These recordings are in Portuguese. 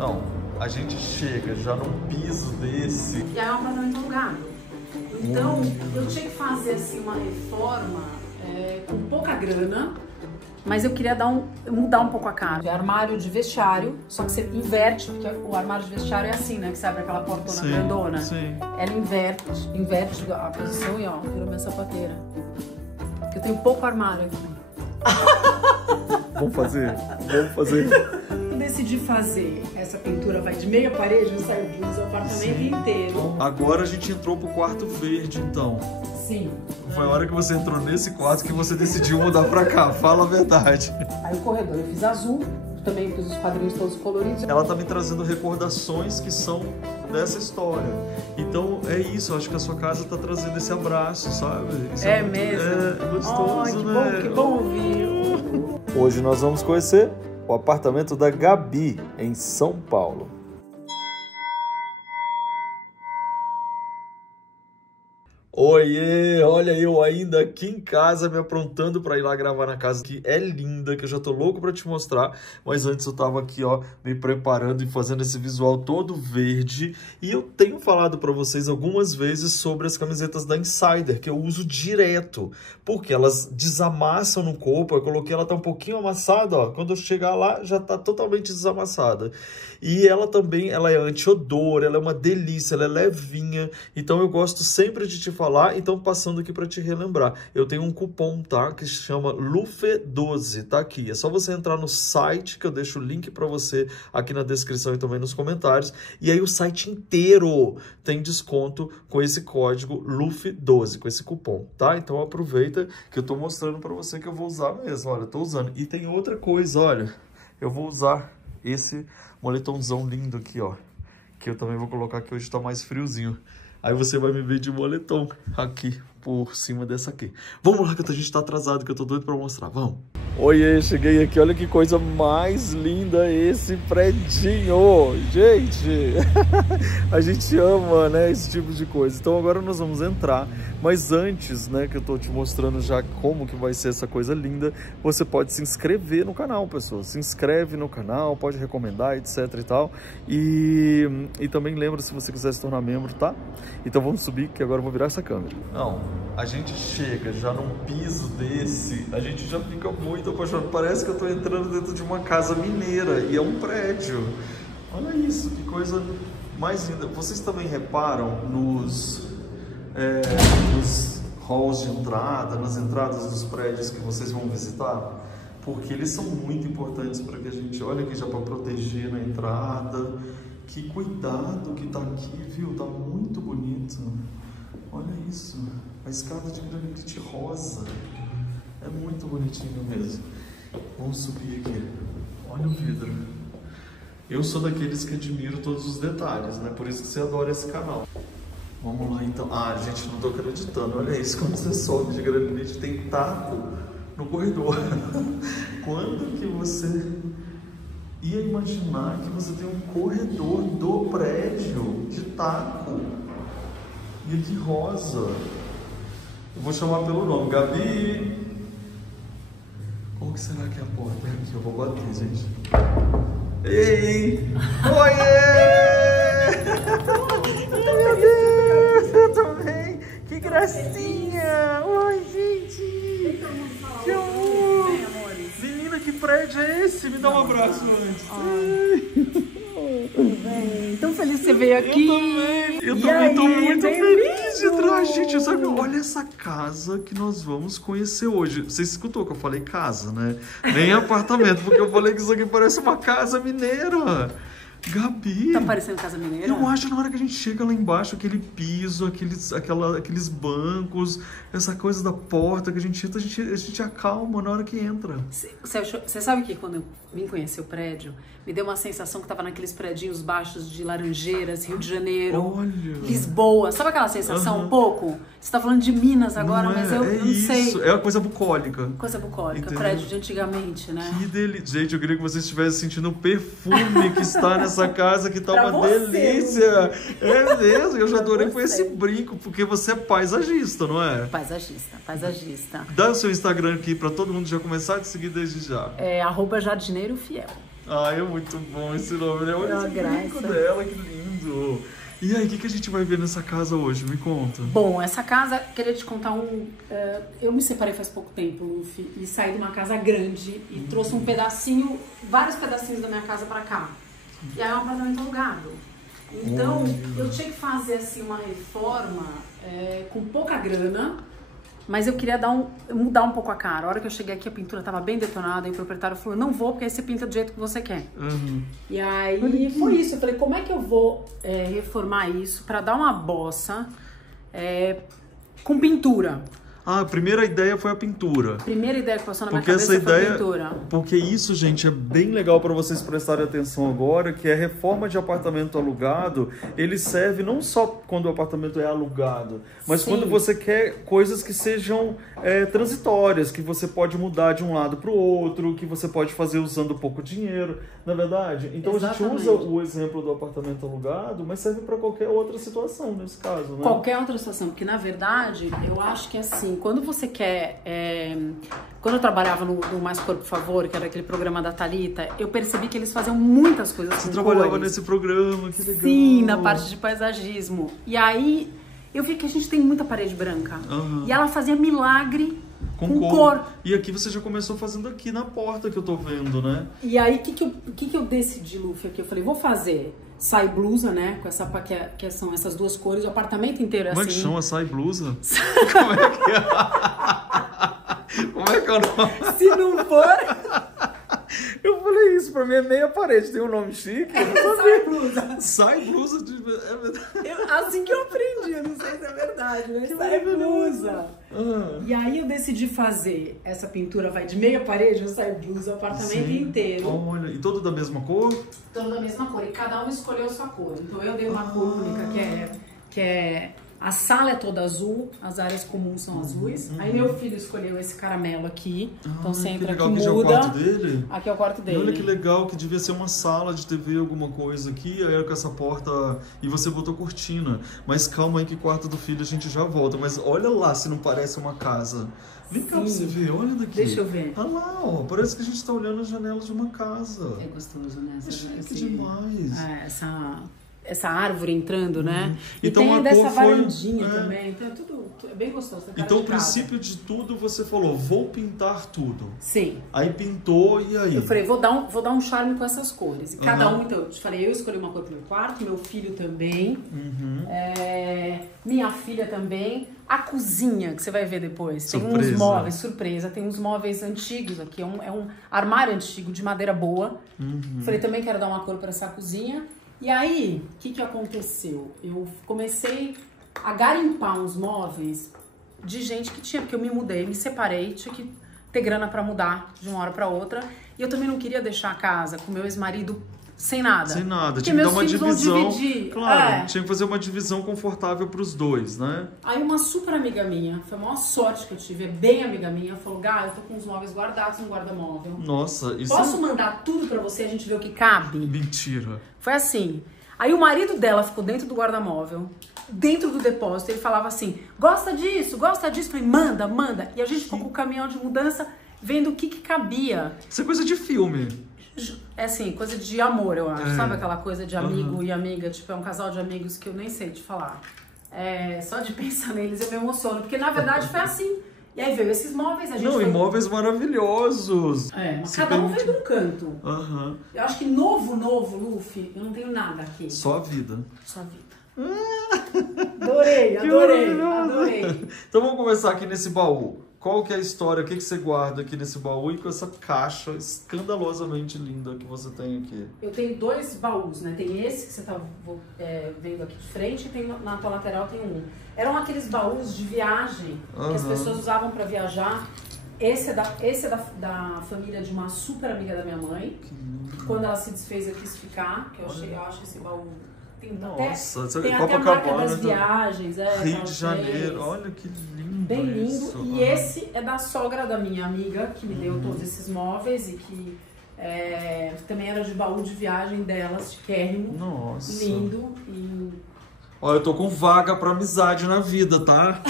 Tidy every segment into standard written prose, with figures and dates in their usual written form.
Não, a gente chega já num piso desse. E aí é um apartamento alugado. Então, eu tinha que fazer assim uma reforma com pouca grana, mas eu queria mudar um pouco a cara. É armário de vestiário, só que você inverte, porque o armário de vestiário é assim, né? Que você abre aquela portona grandona. Sim. Ela inverte a posição e ó, virou minha sapateira. Porque eu tenho pouco armário aqui. Vamos fazer. Eu decidi fazer essa pintura, vai de meia parede, no apartamento inteiro. Agora a gente entrou pro quarto verde, então. Sim. Foi a hora que você entrou nesse quarto que você decidiu mudar pra cá, fala a verdade. Aí o corredor eu fiz azul, também fiz os quadrinhos todos coloridos. Ela tá me trazendo recordações que são dessa história. Então é isso, eu acho que a sua casa tá trazendo esse abraço, sabe? Isso é muito, mesmo? É gostoso, né? Que bom ouvir. Hoje nós vamos conhecer o apartamento da Gabi, em São Paulo. Oiê, olha eu ainda aqui em casa me aprontando para ir lá gravar na casa, que é linda, que eu já tô louco para te mostrar, mas antes eu tava aqui, ó, me preparando e fazendo esse visual todo verde, e eu tenho falado para vocês algumas vezes sobre as camisetas da Insider, que eu uso direto, porque elas desamassam no corpo. Eu coloquei, ela tá um pouquinho amassada, ó, quando eu chegar lá já tá totalmente desamassada. E ela também, ela é anti-odor, ela é uma delícia, ela é levinha, então eu gosto sempre de te falar, então passando aqui para te relembrar, eu tenho um cupom, tá, que se chama LUFE12, tá aqui, é só você entrar no site, que eu deixo o link para você aqui na descrição e também nos comentários, e aí o site inteiro tem desconto com esse código LUFE12, com esse cupom, tá? Então aproveita que eu tô mostrando para você que eu vou usar mesmo, olha, eu tô usando. E tem outra coisa, olha, eu vou usar esse moletomzão lindo aqui, ó, que eu também vou colocar, que hoje tá mais friozinho. Aí você vai me ver de moletom aqui, por cima dessa aqui. Vamos lá, que a gente tá atrasado, que eu tô doido pra mostrar, vamos. Oiê, cheguei aqui, olha que coisa mais linda esse predinho, gente. A gente ama, né, esse tipo de coisa. Então agora nós vamos entrar, mas antes, né, que eu tô te mostrando já como que vai ser essa coisa linda, você pode se inscrever no canal, pessoal. Se inscreve no canal, pode recomendar, etc e tal. E também lembra, se você quiser se tornar membro, tá? Então vamos subir, que agora eu vou virar essa câmera. Não, a gente chega já num piso desse, a gente já fica muito apaixonado. Parece que eu tô entrando dentro de uma casa mineira e é um prédio. Olha isso, que coisa mais linda. Vocês também reparam nos halls de entrada, nas entradas dos prédios que vocês vão visitar? Porque eles são muito importantes para que a gente olhe aqui já para proteger na entrada. Que cuidado que tá aqui, viu? Tá muito bonito. Olha isso. A escada de granite rosa. É muito bonitinho mesmo. Vamos subir aqui. Olha o vidro. Eu sou daqueles que admiro todos os detalhes, né? Por isso que você adora esse canal. Vamos lá então. Ah, gente, não tô acreditando. Olha isso, quando você sobe de granite tem taco no corredor. Quando que você ia imaginar que você tem um corredor do prédio de taco? E de rosa. Eu vou chamar pelo nome. Gabi! Como que será que é a porta? Aqui, eu vou bater, gente. Ei! Oiê! Meu Deus! Eu também! Que gracinha! Oi, gente! Que amor! Menina, que prédio é esse? Me dá um abraço antes. Tão feliz que você veio aqui. Eu também tô muito feliz de entrar, gente. Sabe, olha essa casa que nós vamos conhecer hoje. Você escutou que eu falei casa, né? Nem apartamento, porque eu falei que isso aqui parece uma casa mineira. Gabi! Tá parecendo casa mineira? Eu acho, na hora que a gente chega lá embaixo, aquele piso, aqueles bancos, essa coisa da porta que a gente entra, a gente acalma na hora que entra. Você sabe que quando eu vim conhecer o prédio, me deu uma sensação que tava naqueles predinhos baixos de Laranjeiras, Rio de Janeiro, Olha. Lisboa. Sabe aquela sensação um pouco? Você tá falando de Minas agora, não mas eu não sei. É uma coisa bucólica. Coisa bucólica, entendeu? prédio de antigamente, né? Que delícia. Gente, eu queria que vocês estivessem sentindo o perfume que está nessa casa, que tá pra uma você. delícia. É mesmo, eu já adorei com esse brinco, porque você é paisagista, não é? Paisagista. Dá o seu Instagram aqui para todo mundo já começar a te seguir desde já. É @jardineirofiel. Ai, é muito bom esse nome, né? Olha esse brinco dela, que lindo. E aí, o que a gente vai ver nessa casa hoje? Me conta. Bom, essa casa, queria te contar eu me separei faz pouco tempo, Luffy, e saí de uma casa grande e trouxe um pedacinho, vários pedacinhos da minha casa pra cá. E aí é um apartamento alugado. Então, eu tinha que fazer assim uma reforma com pouca grana, mas eu queria mudar um pouco a cara. A hora que eu cheguei aqui, a pintura estava bem detonada e o proprietário falou, não vou, porque aí você pinta do jeito que você quer. E aí foi isso. Eu falei, como é que eu vou reformar isso para dar uma bossa com pintura? Ah, a primeira ideia foi a pintura. Primeira ideia que passou na minha cabeça foi a pintura. Porque isso, gente, é bem legal para vocês prestarem atenção agora, que a reforma de apartamento alugado, ele serve não só quando o apartamento é alugado, mas quando você quer coisas que sejam transitórias, que você pode mudar de um lado para o outro, que você pode fazer usando pouco dinheiro, na verdade. Então Exatamente. A gente usa o exemplo do apartamento alugado, mas serve para qualquer outra situação nesse caso, né? Qualquer outra situação, porque na verdade, eu acho que assim, quando você quer... Quando eu trabalhava no Mais Cor, por Favor, que era aquele programa da Thalita, eu percebi que eles faziam muitas coisas com Você trabalhava nesse programa, que legal. Sim, na parte de paisagismo. E aí, eu vi que a gente tem muita parede branca. E ela fazia milagre com cor. E aqui você já começou fazendo aqui na porta que eu tô vendo, né? E aí, o que eu decidi, Luffy, aqui? Eu falei, vou fazer... Sai blusa, né? Com essa que são essas duas cores, o apartamento inteiro é assim. Como é que chama? Sai blusa? Como é que é? Como é que é o nome? Se não for... Eu falei isso, pra mim é meia parede, tem um nome chique. Sai blusa. Sai blusa, é verdade. Assim que eu aprendi, eu não sei se é verdade, mas sai blusa. E aí eu decidi fazer essa pintura, vai de meia parede, sai blusa, o apartamento inteiro. Olha, e todo da mesma cor? Todo da mesma cor, e cada um escolheu a sua cor. Então eu dei uma cor única, que é... A sala é toda azul, as áreas comuns são azuis. Aí meu filho escolheu esse caramelo aqui. Então você entra aqui, muda. Aqui é o quarto dele? Aqui é o quarto dele. E olha que legal, que devia ser uma sala de TV, alguma coisa aqui. Aí com essa porta... E você botou cortina. Mas calma aí que quarto do filho a gente já volta. Mas olha lá se não parece uma casa. Vem cá pra você ver, olha daqui. Deixa eu ver. Olha lá, ó. Parece que a gente tá olhando as janelas de uma casa. É gostoso, né? É chique demais. Essa árvore entrando, né? E então, tem dessa varandinha também. Então é tudo é bem gostoso. Então o princípio de tudo você falou, vou pintar tudo. Sim. Aí pintou e aí? Eu falei, vou dar um charme com essas cores. E cada um, então, eu te falei, eu escolhi uma cor pro meu quarto, meu filho também, minha filha também. A cozinha, que você vai ver depois, surpresa. Tem uns móveis, surpresa, tem uns móveis antigos aqui, é um armário antigo de madeira boa. Falei, também quero dar uma cor para essa cozinha. E aí, o que aconteceu? Eu comecei a garimpar uns móveis de gente que tinha, porque eu me mudei, me separei, tinha que ter grana pra mudar de uma hora pra outra. E eu também não queria deixar a casa com meu ex-marido sem nada. Sem nada, tinha que dar uma divisão. Claro, tinha que fazer uma divisão confortável pros dois, né? Aí uma super amiga minha, foi a maior sorte que eu tive, é bem amiga minha, falou, Gá, eu tô com os móveis guardados no guarda-móvel. Nossa, isso... Posso mandar tudo pra você, a gente ver o que cabe? Mentira. Foi assim. Aí o marido dela ficou dentro do guarda-móvel, dentro do depósito, ele falava assim, gosta disso, gosta disso? Falei, manda, manda. E a gente ficou com o caminhão de mudança, vendo o que cabia. Isso é coisa de filme. É assim, coisa de amor, eu acho. Sabe aquela coisa de amigo e amiga? Tipo, é um casal de amigos que eu nem sei te falar. Só de pensar neles eu me emociono, porque na verdade foi assim. E aí veio esses móveis, a gente foi... imóveis maravilhosos. Mas cada um veio de um canto. Eu acho que novo, Luffy, eu não tenho nada aqui. Só a vida. Só a vida. Adorei. Então vamos começar aqui nesse baú. Qual que é a história, o que você guarda aqui nesse baú e com essa caixa escandalosamente linda que você tem aqui? Eu tenho dois baús, né? Tem esse que você tá vendo aqui de frente e tem, na tua lateral tem um. Eram aqueles baús de viagem que as pessoas usavam para viajar. Esse é da família de uma super amiga da minha mãe. Quando ela se desfez, eu quis ficar, que eu acho esse baú... Tem até a marca das viagens. Rio de Janeiro, olha que lindo. Bem lindo. E esse é da sogra da minha amiga, que me deu todos esses móveis e que também era de baú de viagem delas, chiquérrimo. Nossa. Lindo. E Olha, eu tô com vaga pra amizade na vida, tá?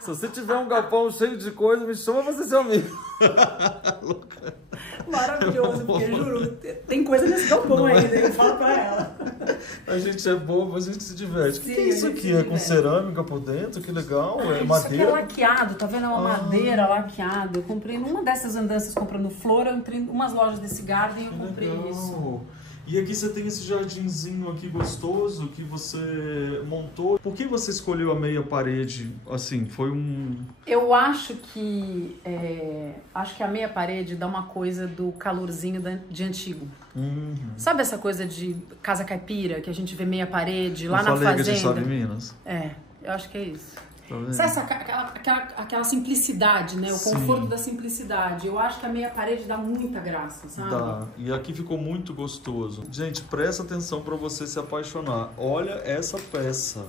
Se você tiver um galpão cheio de coisa, me chama pra ser seu amigo. Maravilhoso, porque juro, tem coisa nesse galpão ainda, eu falo pra ela. A gente é bobo, a gente se diverte. O Sim, que é isso aqui? É com cerâmica por dentro? Que legal, é Isso aqui é madeira? laqueado, tá vendo? É uma madeira laqueada. Eu comprei numa dessas andanças comprando flor, eu entrei em umas lojas desse Garden e eu comprei isso. E aqui você tem esse jardinzinho aqui gostoso que você montou. Por que você escolheu a meia parede? Assim, foi um... Eu acho que a meia parede dá uma coisa do calorzinho de antigo. Sabe essa coisa de casa caipira, que a gente vê meia parede lá na fazenda? Que a gente sobe em Minas. Eu acho que é isso. Tá sabe aquela simplicidade, né? O conforto da simplicidade. Eu acho que a meia parede dá muita graça, sabe? Dá. E aqui ficou muito gostoso. Gente, presta atenção pra você se apaixonar. Olha essa peça.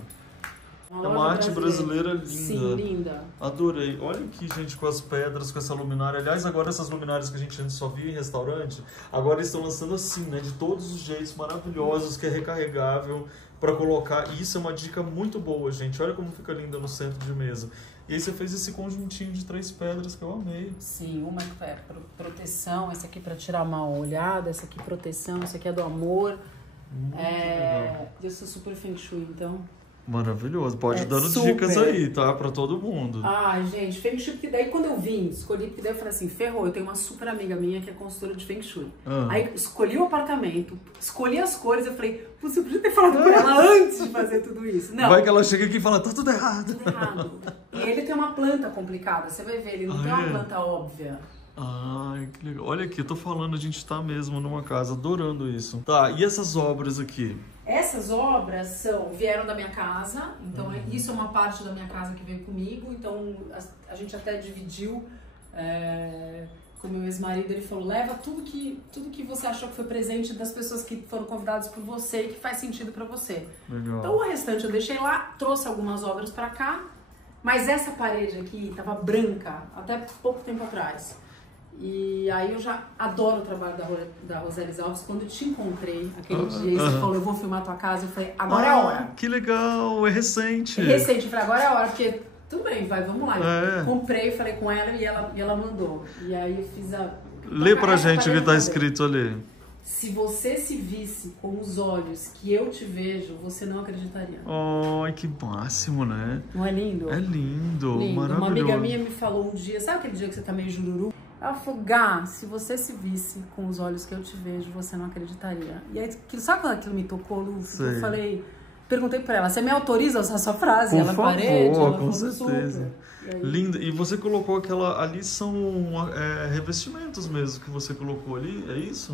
É uma arte brasileira linda. Sim, linda. Adorei. Olha aqui, gente, com as pedras, com essa luminária. Aliás, agora essas luminárias que a gente antes só via em restaurante, agora estão lançando assim, né? De todos os jeitos maravilhosos, que é recarregável para colocar. E isso é uma dica muito boa, gente. Olha como fica linda no centro de mesa. E aí você fez esse conjuntinho de 3 pedras que eu amei. Sim, uma é proteção, essa aqui para tirar mal olhada, essa aqui proteção, essa aqui é do amor. Eu sou super feng shui, então... Maravilhoso. Pode dando super. Dicas aí, tá? Pra todo mundo. Ai, gente, Feng Shui, porque daí quando eu vim, escolhi, porque daí eu falei assim, ferrou, eu tenho uma super amiga minha que é consultora de Feng Shui. Aí escolhi o apartamento, escolhi as cores, eu falei, você podia ter falado com ela antes de fazer tudo isso. Não. Vai que ela chega aqui e fala, tá tudo errado. Tudo errado. E ele tem uma planta complicada, você vai ver, ele não tem uma planta óbvia. Ai, que legal. Olha aqui, eu tô falando, a gente tá mesmo numa casa, adorando isso. Tá, e essas obras aqui? Essas obras vieram da minha casa, então isso é uma parte da minha casa que veio comigo, então a gente até dividiu com o meu ex-marido, ele falou, leva tudo que você achou que foi presente das pessoas que foram convidadas por você e que faz sentido pra você. Legal. Então o restante eu deixei lá, trouxe algumas obras pra cá, mas essa parede aqui tava branca até pouco tempo atrás. E aí eu já adoro o trabalho da Rosélis Alves. Quando eu te encontrei aquele dia e você falou, eu vou filmar a tua casa, eu falei, agora é a hora. Que legal, é recente. É recente, eu falei, agora é a hora, porque tudo bem, vamos lá. Eu comprei, falei com ela e ela mandou. E aí eu fiz a... Lê pra gente o que tá escrito ali. Se você se visse com os olhos que eu te vejo, você não acreditaria. Ai, que máximo, né? Não é lindo? É lindo, maravilhoso. Uma amiga minha me falou um dia, sabe aquele dia que você tá meio jururu? Ela falou, Gá, se você se visse com os olhos que eu te vejo, você não acreditaria. E aí, sabe quando aquilo me tocou, Lu? Eu falei, perguntei pra ela, você me autoriza a usar essa frase? Por favor, parede? Ela com falou, certeza. Linda. E você colocou ali são revestimentos mesmo que você colocou ali, é isso?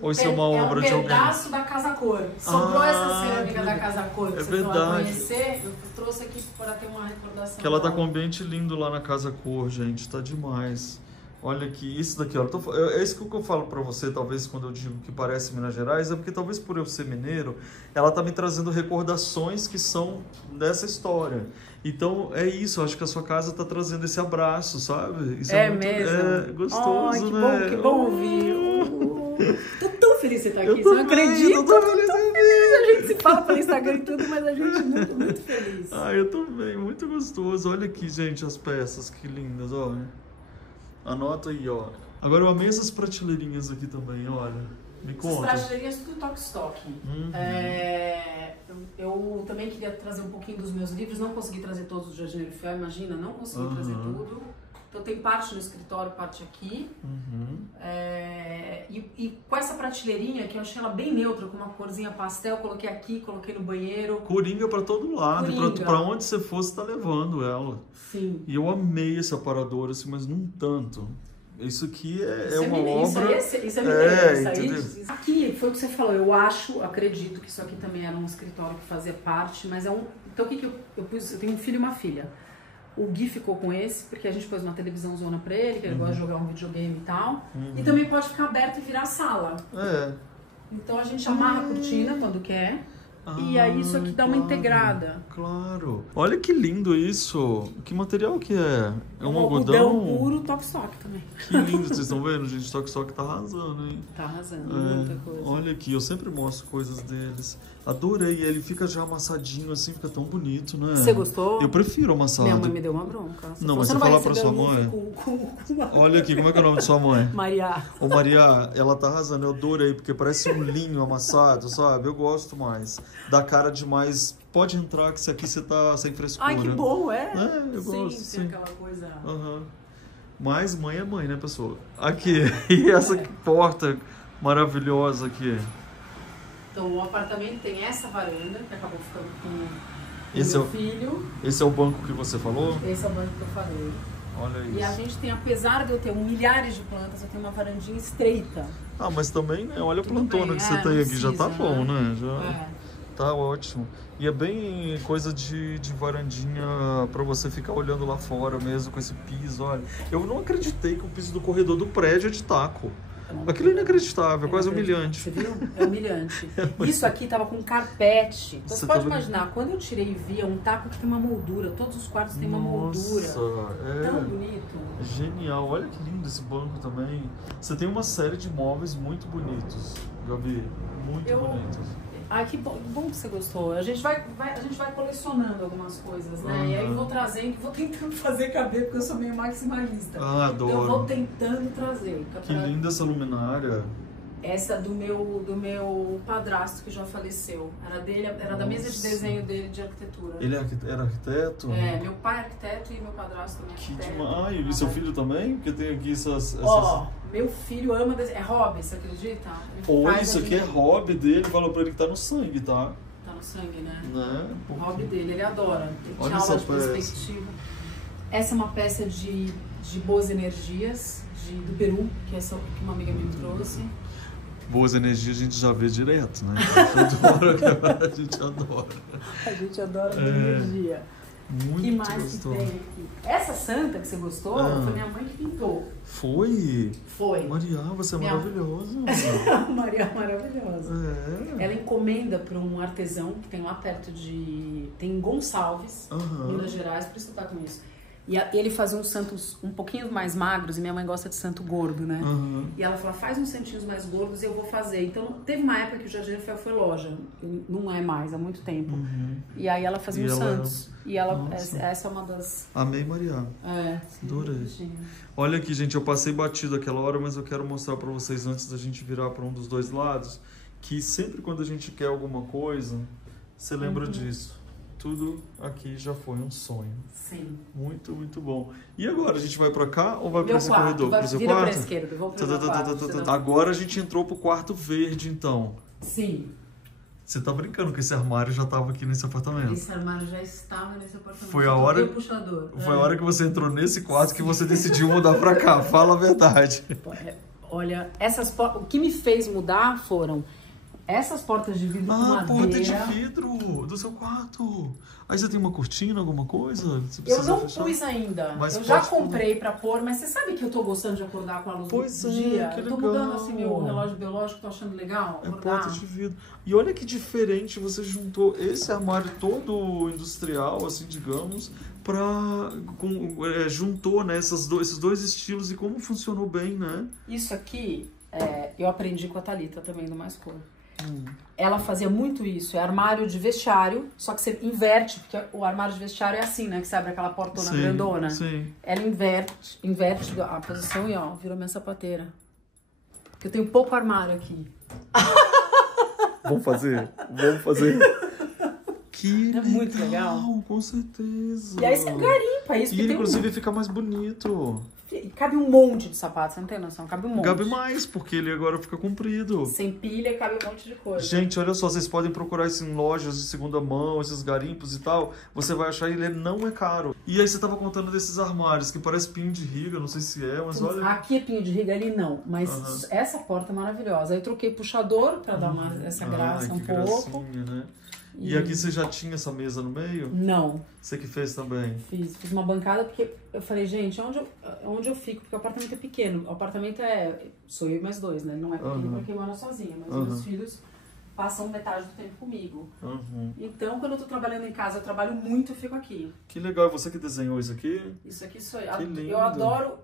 Ou isso é uma obra de alguém? É um pedaço da Casa Cor. Sobrou essa cerâmica da Casa Cor que vocês vão conhecer. Eu trouxe aqui para ter uma recordação. Que ela tá com um ambiente lindo lá na Casa Cor, gente. Tá demais. Olha aqui, isso daqui, olha, é isso que eu falo pra você, talvez quando eu digo que parece Minas Gerais, é porque talvez por eu ser mineiro, ela tá me trazendo recordações que são dessa história. Então, é isso, eu acho que a sua casa tá trazendo esse abraço, sabe? Isso é muito, mesmo? Gostoso, que né? Bom, que bom ouvir. Tô tão feliz de você estar aqui, você não acredita? Eu tô feliz. A gente se fala pelo Instagram e tudo, mas a gente é muito, muito feliz. Eu também, muito gostoso. Olha aqui, gente, as peças, que lindas, olha. Anota aí, ó. Agora eu amei essas prateleirinhas aqui também, olha. Me conta. Essas prateleirinhas tudo toque-stock. Eu também queria trazer um pouquinho dos meus livros, não consegui trazer todos do Jardineiro Fiel, imagina, não consegui trazer tudo. Então tem parte no escritório, parte aqui. E com essa prateleirinha, que eu achei ela bem neutra, com uma corzinha pastel, coloquei aqui, coloquei no banheiro. Coringa pra todo lado, pra onde você for, você tá levando ela. Sim. E eu amei esse aparador, assim, mas não tanto. Isso aqui é uma obra... Isso é mineiro, isso aqui foi o que você falou, eu acredito que isso aqui também era um escritório que fazia parte, mas Então o que eu pus? Eu tenho um filho e uma filha. O Gui ficou com esse, porque a gente pôs uma televisãozona pra ele, que ele gosta de jogar um videogame e tal. E também pode ficar aberto e virar sala. Então a gente amarra a cortina quando quer. E aí isso aqui dá uma integrada. Claro. Olha que lindo isso. Que material que é? É um algodão puro, Tok-Sok também. Que lindo. Vocês estão vendo, gente? Tok-Sok tá arrasando, hein? Tá arrasando, muita coisa. Olha aqui, eu sempre mostro coisas deles. Adorei. Ele fica já amassadinho assim, fica tão bonito, né? Você gostou? Eu prefiro amassado. Minha mãe me deu uma bronca. Não, mas você falar pra sua mãe... Olha aqui, como é que é o nome de sua mãe? Maria. Ô Maria, ela tá arrasando. Eu adorei, porque parece um linho amassado, sabe? Eu gosto mais. Dá cara de mais... Pode entrar, que esse aqui você tá sem frescura. Ai, que bom, é? Eu gosto, sim. Aquela coisa... Mas mãe é mãe, né, pessoa? Aqui, e essa porta maravilhosa aqui. Então, o apartamento tem essa varanda, que acabou ficando com o esse meu filho. Esse é o banco que você falou? Esse é o banco que eu falei. Olha isso. E a gente tem, apesar de eu ter milhares de plantas, eu tenho uma varandinha estreita. Ah, mas também, né? Olha a plantona que você tem aqui, já tá bom, né? Já tá ótimo. E é bem coisa de varandinha pra você ficar olhando lá fora mesmo, com esse piso, olha. Eu não acreditei que o piso do corredor do prédio é de taco. Aquilo é inacreditável, quase humilhante. Você viu? É humilhante. Isso aqui tava com carpete. Então, você pode imaginar, quando eu tirei e vi, é um taco que tem uma moldura. Todos os quartos têm uma moldura. Tão bonito. Genial. Olha que lindo esse banco também. Você tem uma série de móveis muito bonitos, Gabi. Muito bonitos. Ai, que bom que você gostou. A gente vai colecionando algumas coisas, né? E aí eu vou trazendo, vou tentando fazer caber, porque eu sou meio maximalista. Adoro. Então eu vou tentando trazer. Que linda essa luminária. Essa do meu padrasto que já faleceu. Era da mesa de desenho dele de arquitetura. Ele era arquiteto? É, meu pai é arquiteto e meu padrasto também é arquiteto. Que demais. E seu filho também? Porque tem aqui essas... Meu filho ama desenho. É hobby, você acredita? Isso aqui é hobby dele. Falou pra ele que tá no sangue, tá? Tá no sangue, né? O hobby dele, ele adora. Tem aula de perspectiva. Essa é uma peça de boas energias do Peru, que uma amiga me trouxe. Boas energias a gente já vê direto, né? A gente adora. A gente adora energia. Muito que mais gostoso. Que tem aqui? Essa santa que você gostou foi minha mãe que pintou. Foi? Foi. Maria, você é maravilhosa. Maria é maravilhosa. Ela encomenda para um artesão que tem lá perto tem em Gonçalves, Minas Gerais, por isso que tá com isso. E ele fazia uns santos um pouquinho mais magros, e minha mãe gosta de santo gordo, né? E ela falou, faz uns santinhos mais gordos e eu vou fazer. Então, teve uma época que o Jardim Rafael foi loja. Não é mais, há muito tempo. E aí ela fazia uns santos. E essa é uma das... Amei, Maria. Adorei. Olha aqui, gente, eu passei batido aquela hora, mas eu quero mostrar pra vocês, antes da gente virar pra um dos dois lados, que sempre quando a gente quer alguma coisa, você lembra disso. Tudo aqui já foi um sonho. Sim. Muito, muito bom. E agora, a gente vai pra cá ou vai pra esse quarto, corredor? Pro seu quarto? Pra esquerda, vou pro meu quarto. Agora a gente entrou pro quarto verde, então. Sim. Você tá brincando que esse armário já tava aqui nesse apartamento? Esse armário já estava nesse apartamento. Foi a hora, foi a hora que você entrou nesse quarto que você decidiu mudar pra cá. Fala a verdade. Olha, o que me fez mudar foram... Essas portas de vidro com madeira... porta de vidro do seu quarto. Aí você tem uma cortina, alguma coisa? Eu não pus ainda. Mas eu já comprei pra pôr, mas você sabe que eu tô gostando de acordar com a luz do dia? Que eu tô mudando assim meu relógio biológico, tô achando legal acordar. Porta de vidro. E olha que diferente, você juntou esse armário todo industrial, assim, digamos, juntou, né, esses dois estilos e como funcionou bem, né? Isso aqui, eu aprendi com a Thalita também, do Mais Cor. Ela fazia muito isso, é armário de vestiário, só que você inverte, porque o armário de vestiário é assim, né, que você abre aquela portona grandona. Sim. Ela inverte a posição e ó, virou minha sapateira. Porque eu tenho pouco armário aqui. Vamos fazer. Que legal, muito legal. Com certeza. E aí você garimpa isso. E ele, inclusive, fica mais bonito. Cabe um monte de sapato, você não tem noção? Cabe um monte. Cabe mais, porque ele agora fica comprido. Sem pilha, cabe um monte de coisa. Gente, olha só, vocês podem procurar isso em lojas de segunda mão, esses garimpos e tal. Você vai achar ele não é caro. E aí você tava contando desses armários, que parece pinho de riga, não sei se é, mas olha... Aqui é pinho de riga, ali não. Mas essa porta é maravilhosa. Aí eu troquei puxador pra dar essa graça um pouco. Né? E aqui você já tinha essa mesa no meio? Não. Você que fez também? Fiz uma bancada porque eu falei, gente, onde eu fico? Porque o apartamento é pequeno. O apartamento sou eu e mais dois, né? Não é pequeno porque eu moro sozinha, mas meus filhos passam metade do tempo comigo. Uhum. Então, quando eu tô trabalhando em casa, eu trabalho muito, eu fico aqui. Que legal, é você que desenhou isso aqui? Isso aqui sou eu. Que lindo.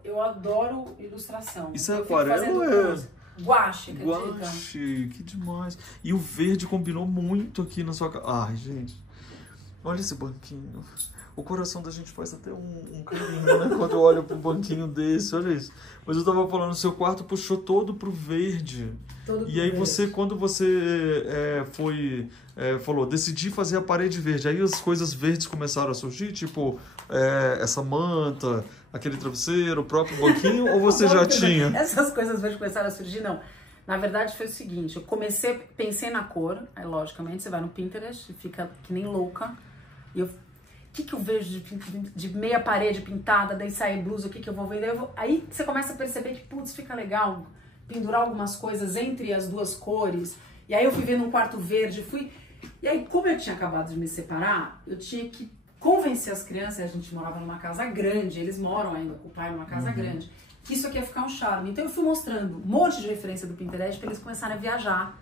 Eu adoro ilustração. Isso é Eu fico aquarela fazendo ou é? coisa. Guache, acredita? Guache, que demais. E o verde combinou muito aqui na sua casa. Ai, gente, olha esse banquinho. O coração da gente faz até um carinho, né? Quando eu olho para um banquinho desse, olha isso. Mas eu tava falando, seu quarto puxou todo pro verde. Todo E aí verde. você, quando você falou, decidi fazer a parede verde, aí as coisas verdes começaram a surgir, tipo, essa manta, aquele travesseiro, o próprio banquinho, ou você já tinha? Essas coisas verdes começaram a surgir, não. Na verdade foi o seguinte, pensei na cor, aí logicamente você vai no Pinterest e fica que nem louca. E o que eu vejo de meia parede pintada, daí sai blusa, o que eu vou vender? Aí você começa a perceber que, putz, fica legal pendurar algumas coisas entre as duas cores. E aí eu fui vendo um quarto verde, E aí, como eu tinha acabado de me separar, eu tinha que convencer as crianças, a gente morava numa casa grande, eles moram ainda com o pai numa casa grande, que isso aqui ia ficar um charme. Então eu fui mostrando um monte de referência do Pinterest para eles começarem a viajar.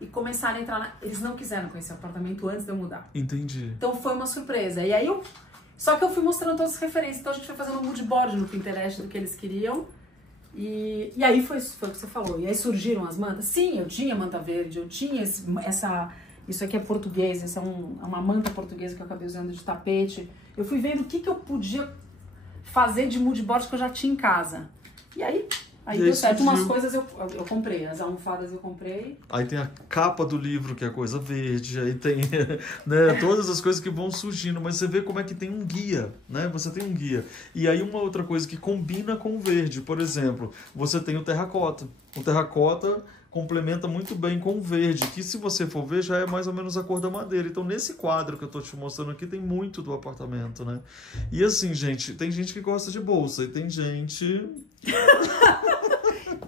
E começaram a entrar Eles não quiseram conhecer o apartamento antes de eu mudar. Entendi. Então foi uma surpresa. E aí Só que eu fui mostrando todas as referências. Então a gente foi fazendo um mood board no Pinterest do que eles queriam. E aí foi o que você falou. E aí surgiram as mantas. Sim, eu tinha manta verde, eu tinha isso aqui é português, essa é uma manta portuguesa que eu acabei usando de tapete. Eu fui vendo o que eu podia fazer de mood board que eu já tinha em casa. E aí deu certo. Umas coisas eu comprei, as almofadas eu comprei. Aí tem a capa do livro, que é a coisa verde, aí tem né, todas as coisas que vão surgindo, mas você vê como é que tem um guia, né? Você tem um guia. E aí uma outra coisa que combina com o verde, por exemplo, você tem o terracota. O terracota complementa muito bem com o verde, que se você for ver já é mais ou menos a cor da madeira. Então nesse quadro que eu tô te mostrando aqui tem muito do apartamento, né? E assim, gente, tem gente que gosta de bolsa e tem gente...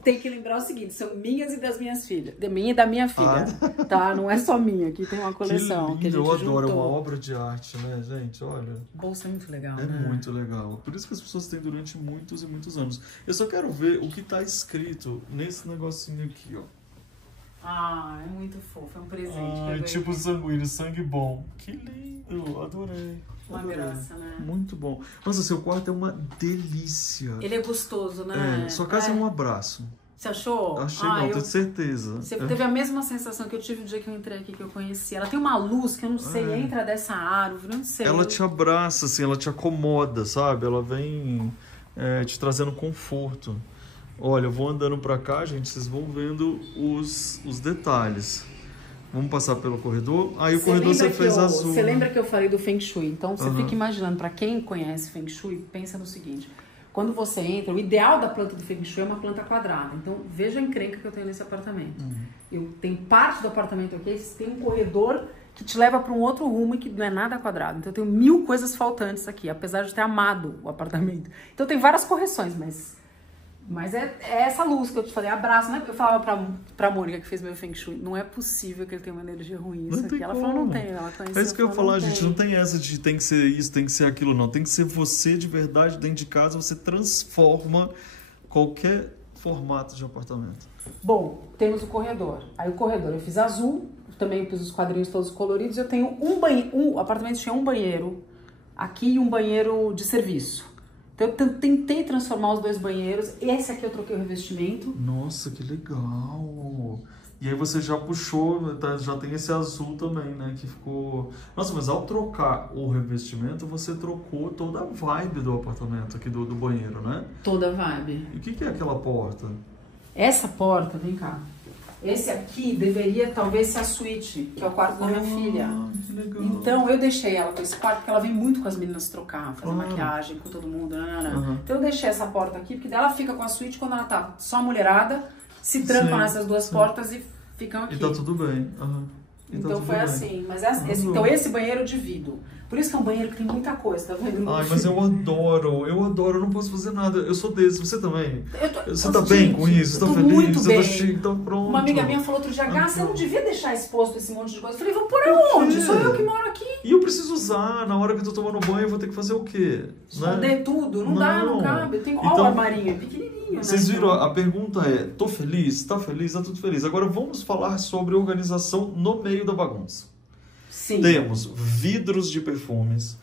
Tem que lembrar o seguinte, são minhas e das minhas filhas. Da minha e da minha filha, tá? Não é só minha, aqui tem uma coleção que a gente eu adoro, juntou. é uma obra de arte, né, gente? Olha. Bolsa é muito legal, É né? muito legal. Por isso que as pessoas têm durante muitos e muitos anos. Eu só quero ver o que tá escrito nesse negocinho aqui, ó. Ah, é muito fofo, é um presente. Ai, tipo sanguíneo, sangue bom. Que lindo, adorei. Uma graça, né? Muito bom. Nossa, seu quarto é uma delícia. Ele é gostoso, né? Sua casa é um abraço. Você achou? Achei, não, tenho certeza. Você teve a mesma sensação que eu tive o dia que eu entrei aqui, que eu conheci. Ela tem uma luz que eu não sei, entra dessa árvore, não sei. Ela te abraça, assim, ela te acomoda, sabe? Ela vem te trazendo conforto. Olha, eu vou andando pra cá, gente, vocês vão vendo os detalhes. Vamos passar pelo corredor. Aí o corredor você fez azul. Você lembra que eu falei do Feng Shui? Então você fica imaginando, pra quem conhece Feng Shui, pensa no seguinte. Quando você entra, o ideal da planta do Feng Shui é uma planta quadrada. Então veja a encrenca que eu tenho nesse apartamento. Eu tenho parte do apartamento aqui, tem um corredor que te leva para um outro rumo e que não é nada quadrado. Então eu tenho 1000 coisas faltantes aqui, apesar de ter amado o apartamento. Então tem várias correções, mas é essa luz que eu te falei, abraço, né? Porque eu falava pra Mônica que fez meu Feng Shui, não é possível que ele tenha uma energia ruim. Isso aqui. Ela falou, não tem. Ela conheceu, é isso que eu ia falar, gente. Não tem essa de tem que ser isso, tem que ser aquilo, não. Tem que ser você de verdade dentro de casa. Você transforma qualquer formato de apartamento. Bom, temos o corredor. Aí o corredor eu fiz azul, também fiz os quadrinhos todos coloridos. Eu tenho o apartamento tinha um banheiro aqui e um banheiro de serviço. Então eu tentei transformar os 2 banheiros. Esse aqui eu troquei o revestimento. Nossa, que legal! E aí você já puxou, já tem esse azul também, né? Que ficou... Nossa, mas ao trocar o revestimento, você trocou toda a vibe do apartamento aqui, do banheiro, né? Toda a vibe. E o que é aquela porta? Essa porta, vem cá. Esse aqui deveria talvez ser a suíte, que é o quarto da minha filha. Que legal. Então eu deixei ela com esse quarto, porque ela vem muito com as meninas trocar, fazer maquiagem com todo mundo. Então eu deixei essa porta aqui, porque daí ela fica com a suíte quando ela tá só a mulherada, se trancam nessas duas portas e ficam aqui. E tá tudo bem. Então foi assim. Mas então esse banheiro eu divido. Por isso que é um banheiro que tem muita coisa, tá vendo? Ai, mas eu adoro, eu não posso fazer nada. Eu sou desse, você também? Você tá bem com isso? Você tá feliz? Muito você bem. tá chique, então pronto. Uma amiga minha falou outro dia, Gá, você não devia deixar exposto esse monte de coisa. Eu falei, vou por aonde? Sou eu que moro aqui. E eu preciso usar, na hora que eu tô tomando banho, eu vou ter que fazer o quê? Esconder tudo, não dá, não cabe. Olha o armarinho, é pequenininho. pouquinho, Vocês né? viram, a pergunta é, tô feliz? Tá feliz? Tá tudo feliz. Agora vamos falar sobre organização no meio da bagunça. Sim. Temos vidros de perfumes,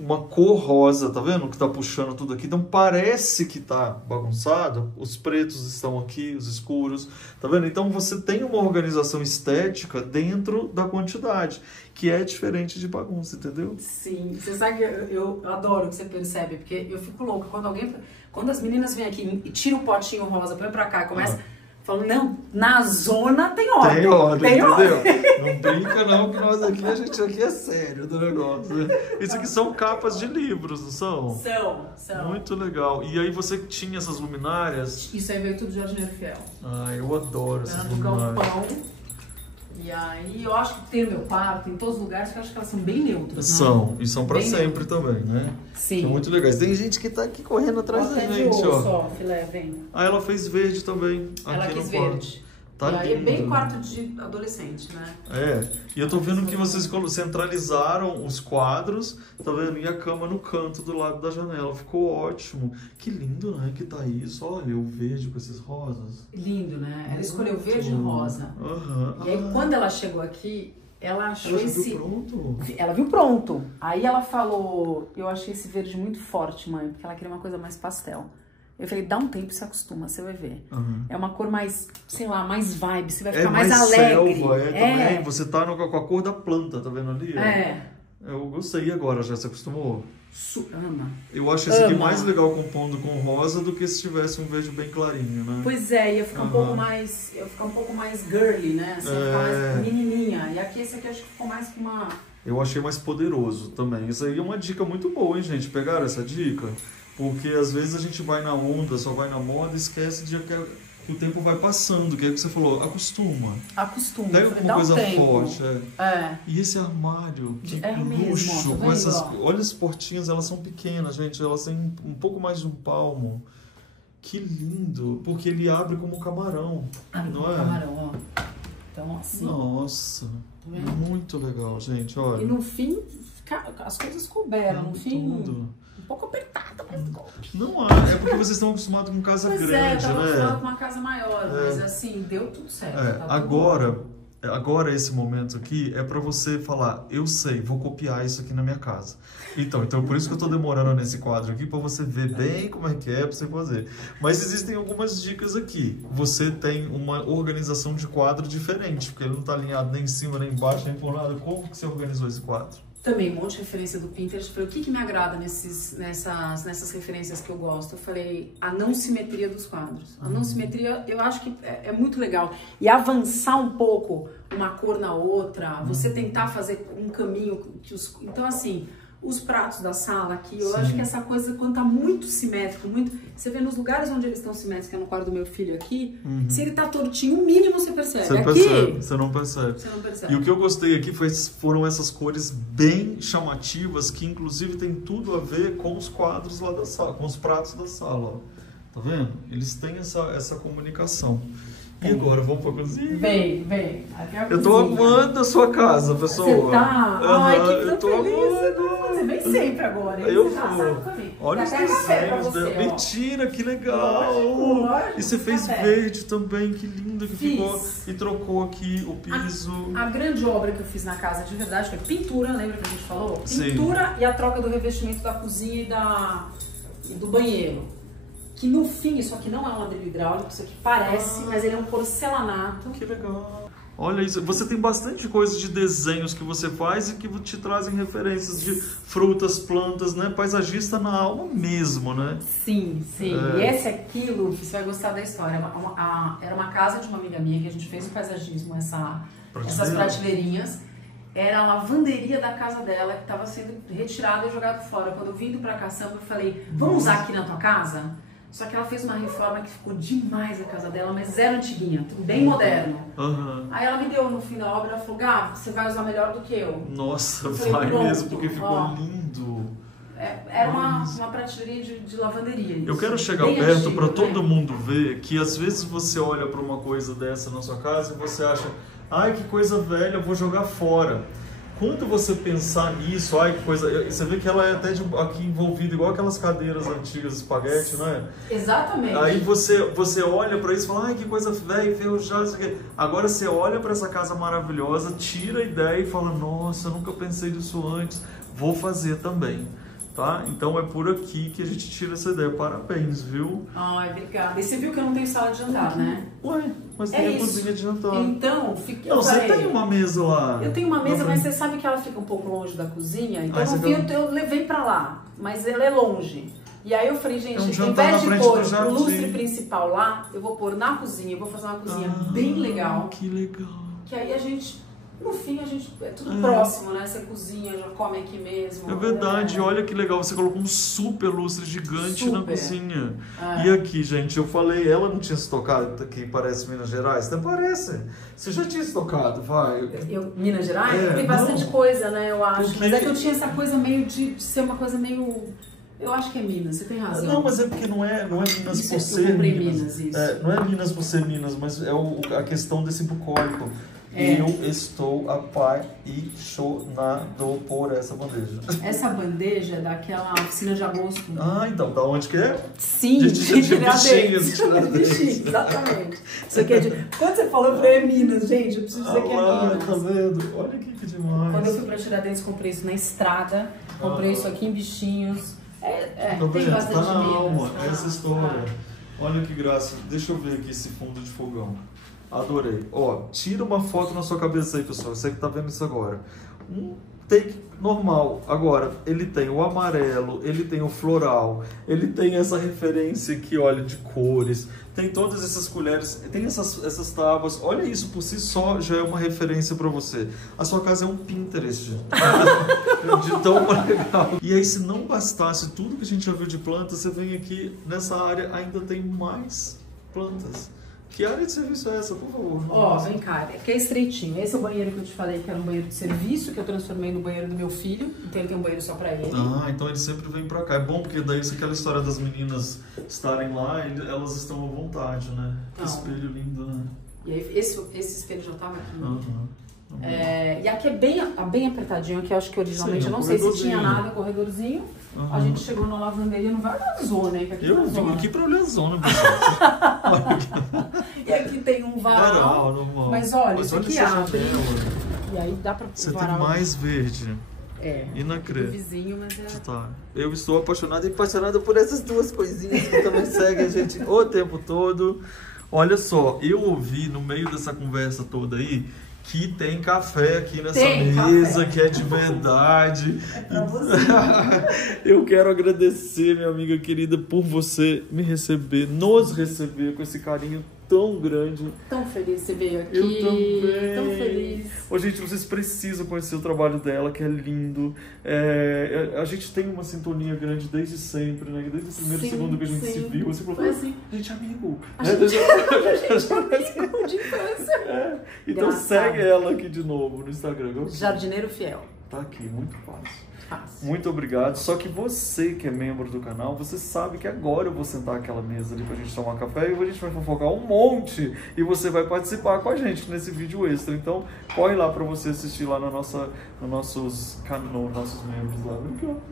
uma cor rosa, tá vendo? Que tá puxando tudo aqui. Então parece que tá bagunçado. Os pretos estão aqui, os escuros, tá vendo? Então você tem uma organização estética dentro da quantidade, que é diferente de bagunça, entendeu? Sim. Você sabe que eu adoro o que você percebe, porque eu fico louca. Quando as meninas vêm aqui e tiram o potinho rosa, põe pra cá e começa... Falam, não, na zona tem ordem. Tem ordem, entendeu? Ordem. Não brinca não, que a gente aqui é sério do negócio. Né? Isso aqui são capas de livros, não são? São. Muito legal. E aí você tinha essas luminárias? Isso aí veio tudo de Jardineiro Fiel. Ah, eu adoro essas Do luminárias. galpão. E aí eu acho que tem no meu quarto, em todos os lugares, que eu acho que elas são bem neutras. São, e são pra Bem sempre também, né? Sim. São muito legais. Tem gente que tá aqui correndo atrás da gente, ó. Só, filé, vem. Ah, ela fez verde também, Ela aqui quis no quarto. verde. Tá e aí lindo. é bem quarto de adolescente, né? É, e eu tô vendo que vocês centralizaram os quadros, tá vendo? E a cama no canto do lado da janela. Ficou ótimo. Que lindo, né? Que tá isso. Olha, o verde com esses rosas. Lindo, né? Ela escolheu verde e rosa. Aham. E aí quando ela chegou aqui, ela achou Ela já esse... viu pronto? Ela viu pronto. Aí ela falou, eu achei esse verde muito forte, mãe, porque ela queria uma coisa mais pastel. Eu falei, dá um tempo e se acostuma, você vai ver. Uhum. É uma cor mais, sei lá, mais vibe, você vai ficar É mais mais alegre. selva, também. Você tá com a cor da planta, tá vendo ali? Ó? É. Eu gostei agora, já se acostumou? Ama. Eu acho esse aqui Ama. mais legal compondo com rosa do que se tivesse um verde bem clarinho, né? Pois é, ia ficar um pouco mais, girly, né? Assim, ia ficar mais menininha. E aqui esse aqui acho que ficou mais com uma... Eu achei mais poderoso também. Isso aí é uma dica muito boa, hein, gente? Pegaram essa dica? Porque às vezes a gente vai na onda, só vai na moda e esquece de que o tempo vai passando, que é o que você falou, acostuma. Acostuma. Pega Falei, uma coisa um tempo. forte. É. E esse armário, que É mesmo, luxo, tá com vendo, essas. ó? Olha as portinhas, elas são pequenas, gente. Elas têm um pouco mais de um palmo. Que lindo, porque ele abre como um camarão. Abre não como é? camarão, ó. Então, assim. Nossa, vendo? muito legal, gente. Olha. E no fim, as coisas couberam. No fim, tudo. um pouco apertada, mas coube. Não há, é porque vocês estão acostumados com casa Pois grande, tava acostumado com né? uma casa maior, mas assim, deu tudo certo. tá tudo Agora esse momento aqui é pra você falar, eu sei, vou copiar isso aqui na minha casa. Então por isso que eu tô demorando nesse quadro aqui, pra você ver bem como é pra você fazer. Mas existem algumas dicas aqui. Você tem uma organização de quadro diferente, porque ele não tá alinhado nem em cima, nem embaixo, nem por nada. Como que você organizou esse quadro? Também, um monte de referência do Pinterest. Falei, o que me agrada nessas referências que eu gosto? Eu falei, a não simetria dos quadros. A não simetria, eu acho que é muito legal. E avançar um pouco uma cor na outra, você tentar fazer um caminho... Então, assim... Os pratos da sala aqui, eu acho que essa coisa, quando tá muito simétrico, você vê nos lugares onde eles estão simétricos, que é no quarto do meu filho aqui, se ele tá tortinho, o mínimo você percebe. Você aqui, percebe, você não percebe. Você não percebe. E o que eu gostei aqui foram essas cores bem chamativas, que inclusive tem tudo a ver com os quadros lá da sala, com os pratos da sala, ó. Tá vendo? Eles têm essa comunicação. E agora, vamos pra cozinha? Vem. Aqui é a Eu tô cozinha. amando a sua casa, pessoal. Você tá? Ai, que eu tô feliz. amando. Você vem sempre agora. hein? Eu Você já vou. sabe o caminho. Olha os Tem até café pra desenhos você, dela. ó. Mentira, que legal. Lógico, E você fez café. verde também, que lindo que Fiz. ficou. E trocou aqui o piso. A grande obra que eu fiz na casa de verdade foi pintura, lembra que a gente falou? Sim. Pintura e a troca do revestimento da cozinha e do banheiro. Que no fim, isso aqui não é um ladrilho hidráulico, isso aqui parece, mas ele é um porcelanato. Que legal. Olha isso, você tem bastante coisa de desenhos que você faz e que te trazem referências de frutas, plantas, né? Paisagista na alma mesmo, né? Sim. E esse aqui, Lu, você vai gostar da história. Era uma casa de uma amiga minha que a gente fez o paisagismo, essas prateleirinhas. Era a lavanderia da casa dela que estava sendo retirada e jogada fora. Quando eu vim do Pra Caçamba, eu falei, vamos usar aqui na tua casa? Só que ela fez uma reforma que ficou demais a casa dela, mas zero antiguinha, tudo bem moderno. Aí ela me deu no fim da obra, ela falou, Gá, você vai usar melhor do que eu. Nossa, Eu falei, vai pronto, mesmo, porque ficou ó. lindo. Era uma pratilheria de lavanderia. Isso. Eu quero chegar Bem perto antigo, para né? todo mundo ver que às vezes você olha para uma coisa dessa na sua casa e você acha, ai que coisa velha, eu vou jogar fora. quando você pensar nisso, ai que coisa, você vê que ela é até aqui envolvida igual aquelas cadeiras antigas, espaguete, não é? Exatamente. Aí você olha para isso e fala, ai que coisa velha, enferrujada, isso aqui. Agora você olha para essa casa maravilhosa, tira a ideia e fala, nossa, eu nunca pensei nisso antes, vou fazer também. Tá? Então é por aqui que a gente tira essa ideia. Parabéns, viu? Ai, obrigada. E você viu que eu não tenho sala de jantar, né? Ué, mas tem a cozinha de jantar. Então, não, você tem uma mesa lá. Eu tenho uma mesa, mas você sabe que ela fica um pouco longe da cozinha. Então eu levei pra lá, mas ela é longe. E aí eu falei, gente, ao invés de pôr o lustre principal lá, eu vou pôr na cozinha. Eu vou fazer uma cozinha bem legal. Que legal. Que aí a gente... No fim, é tudo próximo, né? Você cozinha, já come aqui mesmo. É verdade, olha que legal. Você colocou um super lustre gigante na cozinha. E aqui, gente, eu falei, ela não tinha se tocado, que parece Minas Gerais? Até parece. Você já tinha se tocado, vai. Minas Gerais? Tem bastante coisa, né? Eu acho. Mas é que eu tinha essa coisa meio de ser uma coisa meio... Eu acho que é Minas, você tem razão. Não, mas é porque não é Minas por ser Minas. Não é Minas por ser Minas, mas é a questão desse bucólico. Eu estou apaixonado por essa bandeja. Essa bandeja é daquela oficina de agosto. Ah, então, da onde que é? Sim, de Tiradentes. Exatamente. Isso aqui é de... Quando você falou, eu falei, é Minas, gente, eu preciso dizer que é Minas. Tá vendo? Olha aqui que demais. Quando eu fui pra Tiradentes, comprei isso na estrada, comprei isso aqui em Bichinhos. Tem bastante tá na Minas. alma, essa história. Olha que graça. Deixa eu ver aqui esse fundo de fogão. Adorei. Ó, tira uma foto na sua cabeça aí, pessoal. Você que tá vendo isso agora. Um take normal. Agora, ele tem o amarelo, ele tem o floral, ele tem essa referência aqui, olha, de cores. Tem todas essas colheres, tem essas tábuas. Olha isso, por si só já é uma referência para você. A sua casa é um Pinterest. De tão legal. E aí, se não bastasse tudo que a gente já viu de plantas, você vem aqui nessa área, ainda tem mais plantas. Que área de serviço é essa, por favor? Ó, vem cá, que é estreitinho. Esse é o banheiro que eu te falei que era um banheiro de serviço, que eu transformei no banheiro do meu filho. Então ele tem um banheiro só pra ele. Ah, então ele sempre vem pra cá. É bom porque daí, se aquela história das meninas estarem lá, elas estão à vontade, né? Que espelho lindo, né? E aí, esse espelho já tava aqui. E aqui é bem apertadinho, que eu acho que originalmente, eu não sei se tinha nada, corredorzinho. A gente chegou na lavanderia, não vai olhar a zona, hein? Eu vim aqui pra olhar a zona, pessoal. E aqui tem um varal. Mas olha, isso aqui abre. E aí dá pra... Você tem mais verde. E na creche. Vizinho, mas Tá. Eu estou apaixonado por essas duas coisinhas que também seguem a gente o tempo todo. Olha só, eu ouvi no meio dessa conversa toda aí que tem café aqui nessa mesa, que é de verdade. É pra você. Eu quero agradecer, minha amiga querida, por você nos receber com esse carinho tão grande. Tão feliz você veio aqui. Eu também. Tão feliz. Ô, gente, vocês precisam conhecer o trabalho dela, que é lindo. A gente tem uma sintonia grande desde sempre, né? Desde o primeiro segundo que a gente se viu. Você falou, gente, amigo. A gente é amigo de infância. Então segue ela aqui de novo no Instagram. Jardineiro Fiel. Tá aqui, muito fácil. Muito obrigado. Só que você que é membro do canal, você sabe que agora eu vou sentar aquela mesa ali pra gente tomar café e a gente vai fofocar um monte e você vai participar com a gente nesse vídeo extra. Então corre lá pra você assistir lá nos nossos membros lá.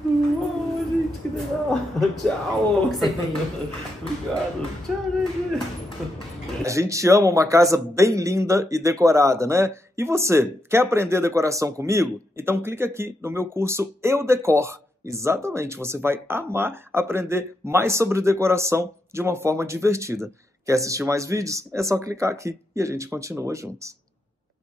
Oh, gente, que legal. Tchau. Que você veio. Obrigado. Tchau, gente. A gente ama uma casa bem linda e decorada, né? E você, quer aprender decoração comigo? Então clica aqui no meu curso Eu Decor. Exatamente, você vai amar aprender mais sobre decoração de uma forma divertida. Quer assistir mais vídeos? É só clicar aqui e a gente continua juntos.